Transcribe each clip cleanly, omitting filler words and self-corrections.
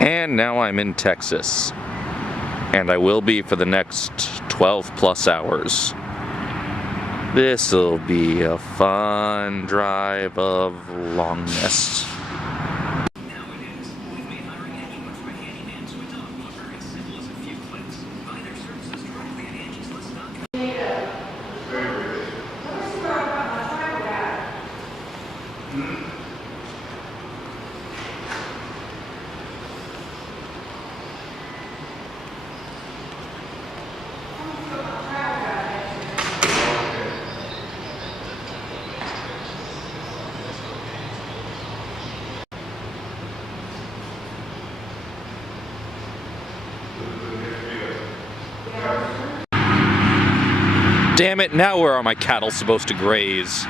And now I'm in Texas. And I will be for the next 12 plus hours. This'll be a fun drive of longness. Damn it, now where are my cattle supposed to graze?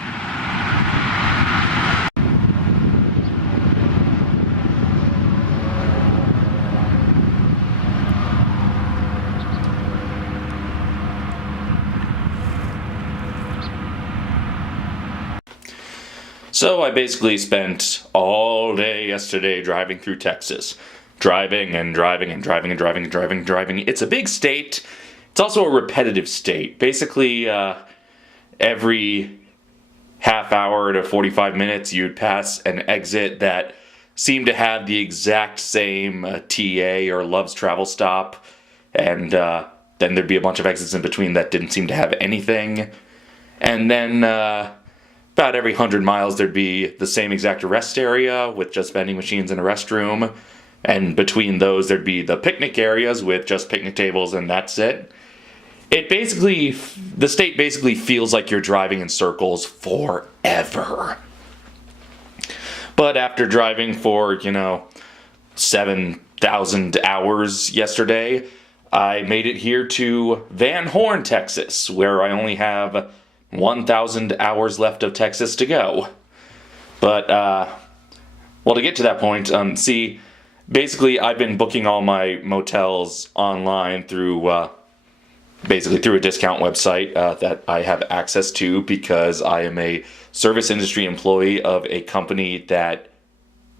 So I basically spent all day yesterday driving through Texas. Driving and driving and driving and driving and driving and driving. It's a big state. It's also a repetitive state. Basically, every half hour to 45 minutes, you'd pass an exit that seemed to have the exact same TA or Love's Travel stop. And then there'd be a bunch of exits in between that didn't seem to have anything. And then about every 100 miles, there'd be the same exact rest area with just vending machines and a restroom. And between those, there'd be the picnic areas with just picnic tables, and that's it. The state basically feels like you're driving in circles forever. But after driving for, 7,000 hours yesterday, I made it here to Van Horn, Texas, where I only have 1,000 hours left of Texas to go. But, to get to that point, basically I've been booking all my motels online through a discount website that I have access to because I am a service industry employee of a company that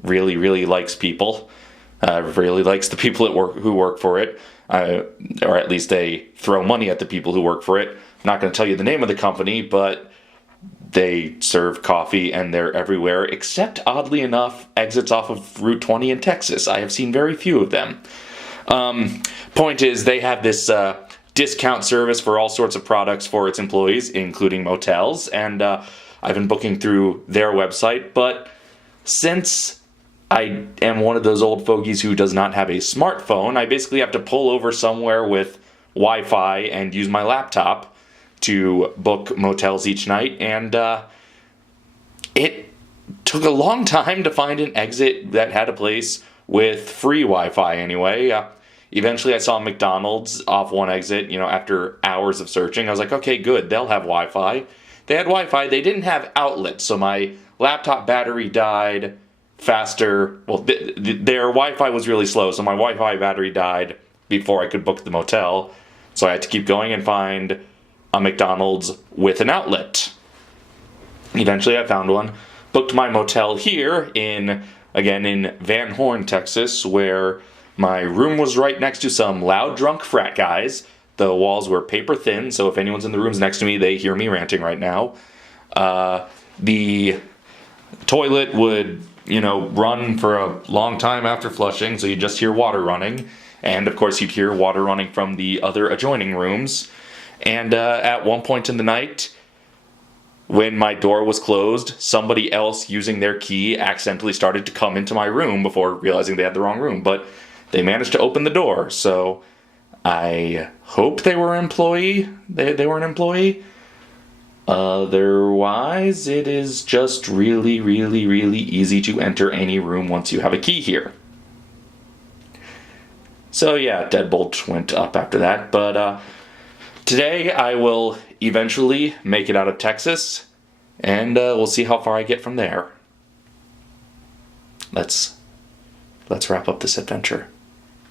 really, really likes people, really likes the people who work for it, or at least they throw money at the people who work for it. I'm not going to tell you the name of the company, but they serve coffee and they're everywhere, except, oddly enough, exits off of Route 20 in Texas. I have seen very few of them. Point is, they have this discount service for all sorts of products for its employees, including motels, and I've been booking through their website, but since I am one of those old fogies who does not have a smartphone, I basically have to pull over somewhere with Wi-Fi and use my laptop to book motels each night, and it took a long time to find an exit that had a place with free Wi-Fi anyway. Eventually I saw McDonald's off one exit, after hours of searching. I was like, okay, good, they'll have Wi-Fi. They had Wi-Fi, they didn't have outlets, so my laptop battery died faster. Well, their Wi-Fi was really slow, so my Wi-Fi battery died before I could book the motel. So I had to keep going and find a McDonald's with an outlet. Eventually I found one, booked my motel here in Van Horn, Texas, where my room was right next to some loud drunk frat guys. The walls were paper thin, so if anyone's in the rooms next to me, they hear me ranting right now. The toilet would, run for a long time after flushing, so you just hear water running. And of course you'd hear water running from the other adjoining rooms. And at one point in the night, when my door was closed, somebody else using their key accidentally started to come into my room before realizing they had the wrong room. But they managed to open the door, so I hope they were an employee. They were an employee. Otherwise, it is just really, really, really easy to enter any room once you have a key here. So yeah, deadbolt went up after that, but today I will eventually make it out of Texas, and we'll see how far I get from there. Let's wrap up this adventure.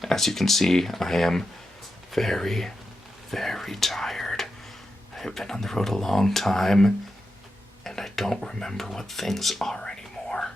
As you can see, I am very, very tired. I have been on the road a long time, and I don't remember what things are anymore.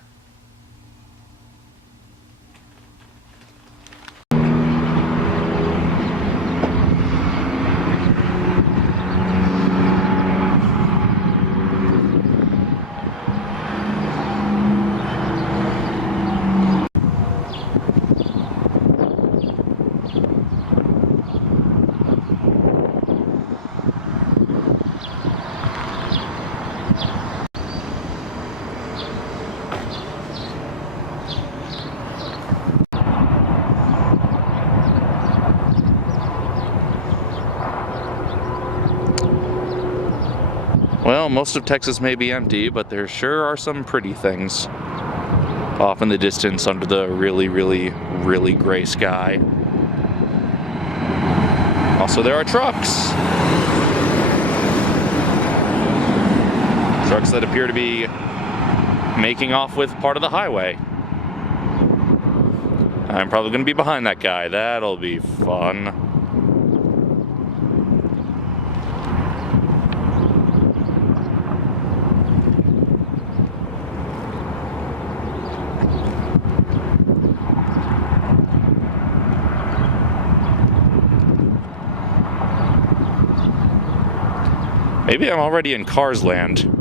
know, most of Texas may be empty, but there sure are some pretty things off in the distance under the really, really, really gray sky. Also, there are trucks. Trucks that appear to be making off with part of the highway. I'm probably going to be behind that guy. That'll be fun. Maybe I'm already in Cars Land.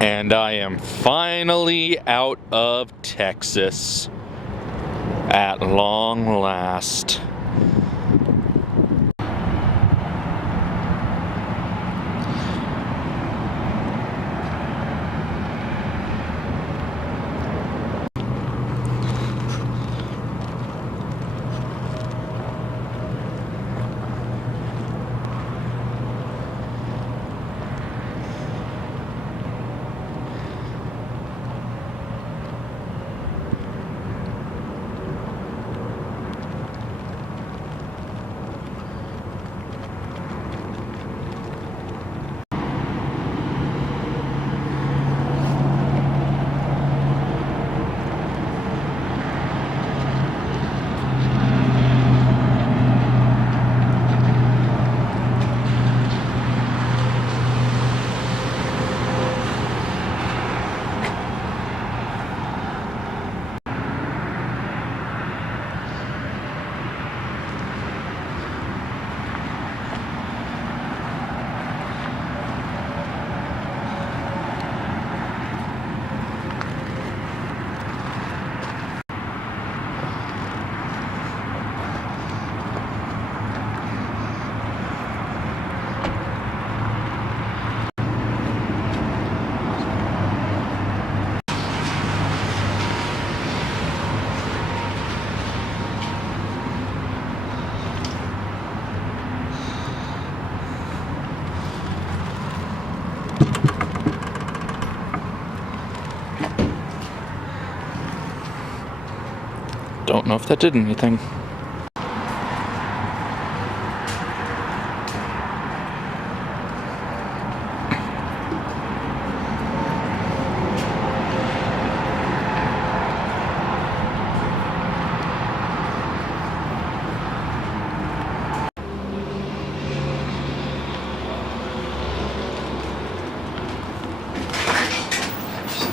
And I am finally out of Texas at long last. Don't know if that did anything.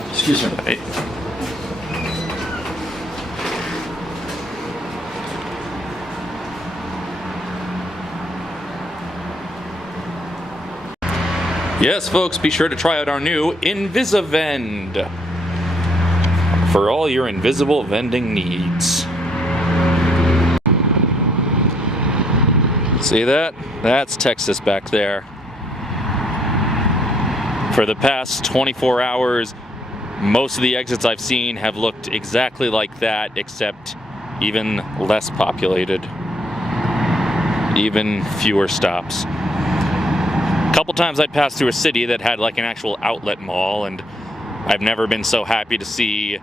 Excuse me. Right. Yes, folks, be sure to try out our new Invisivend for all your invisible vending needs. See that? That's Texas back there. For the past 24 hours, most of the exits I've seen have looked exactly like that, except even less populated. Even fewer stops. A couple times I'd passed through a city that had like an actual outlet mall, and I've never been so happy to see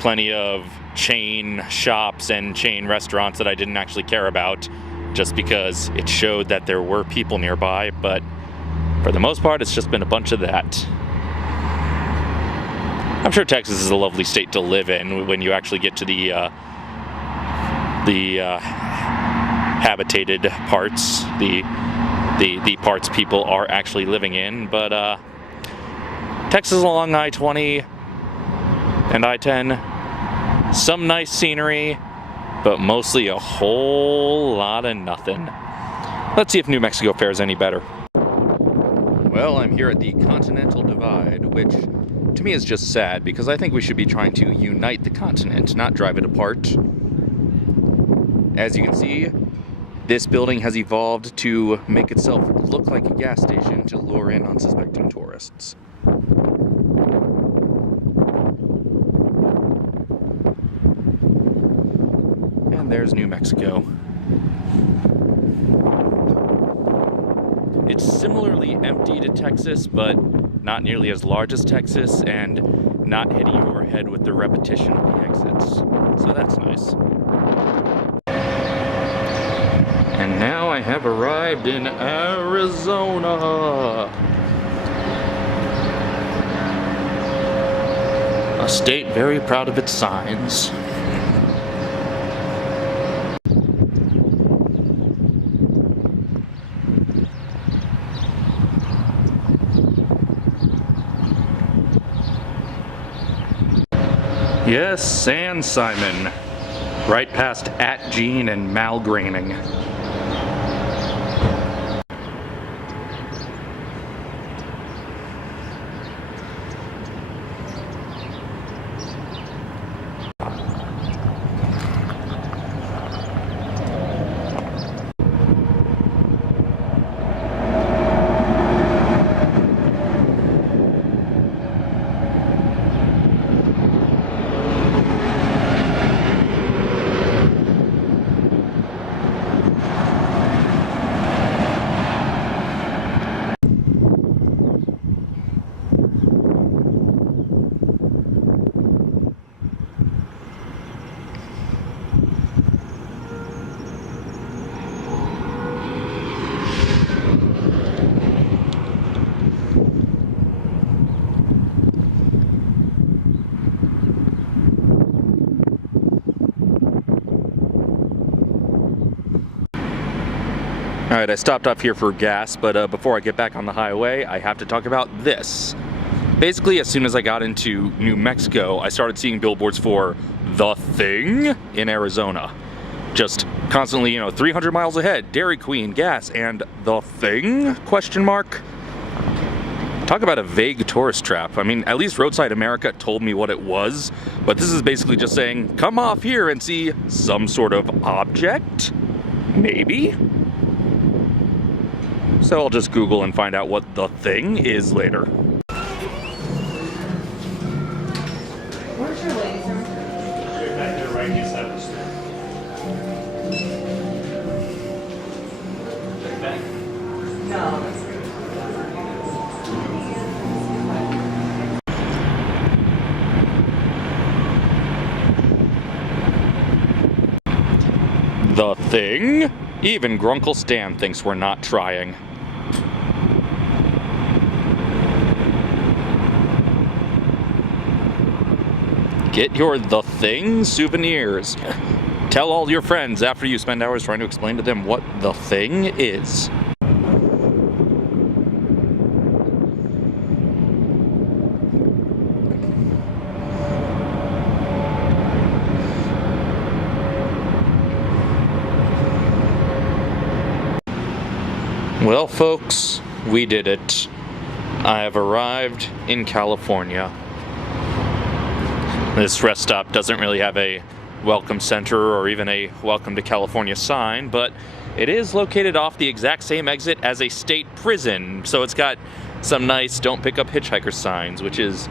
plenty of chain shops and chain restaurants that I didn't actually care about, just because it showed that there were people nearby. But for the most part, it's just been a bunch of that. I'm sure Texas is a lovely state to live in when you actually get to the habitated parts, the parts people are actually living in. But Texas along I-20 and I-10, some nice scenery, but mostly a whole lot of nothing. Let's see if New Mexico fares any better. Well, I'm here at the Continental Divide, which to me is just sad, because I think we should be trying to unite the continent, not drive it apart. As you can see, this building has evolved to make itself look like a gas station to lure in unsuspecting tourists. And there's New Mexico. it's similarly empty to Texas, but not nearly as large as Texas, and not hitting you overhead with the repetition of the exits. So that's nice. And now I have arrived in Arizona. A state very proud of its signs. Yes, San Simon. Right past @Gene and Malgraining. Alright, I stopped off here for gas, but before I get back on the highway, I have to talk about this. Basically, as soon as I got into New Mexico, I started seeing billboards for The Thing in Arizona. Just constantly, 300 miles ahead, Dairy Queen, gas, and The Thing? Question mark. Talk about a vague tourist trap. I mean, at least Roadside America told me what it was, but this is basically just saying, come off here and see some sort of object? Maybe? So I'll just Google and find out what The Thing is later. Where's your ladies' room? Right back there, right against that one. No, that's The Thing? Even Grunkle Stan thinks we're not trying. Get your The Thing souvenirs. Tell all your friends after you spend hours trying to explain to them what The Thing is. Well, folks, we did it. I have arrived in California. This rest stop doesn't really have a welcome center or even a welcome to California sign, but it is located off the exact same exit as a state prison, so it's got some nice don't pick up hitchhikers signs, which is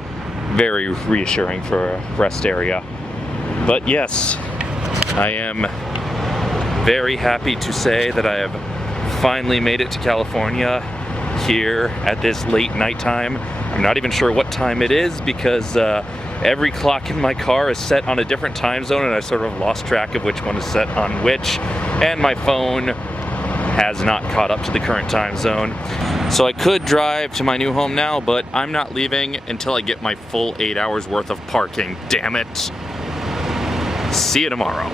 very reassuring for a rest area. But yes, I am very happy to say that I have finally made it to California here at this late nighttime. I'm not even sure what time it is because every clock in my car is set on a different time zone and I sort of lost track of which one is set on which, and my phone has not caught up to the current time zone. So I could drive to my new home now, but I'm not leaving until I get my full 8 hours worth of parking, damn it. See you tomorrow.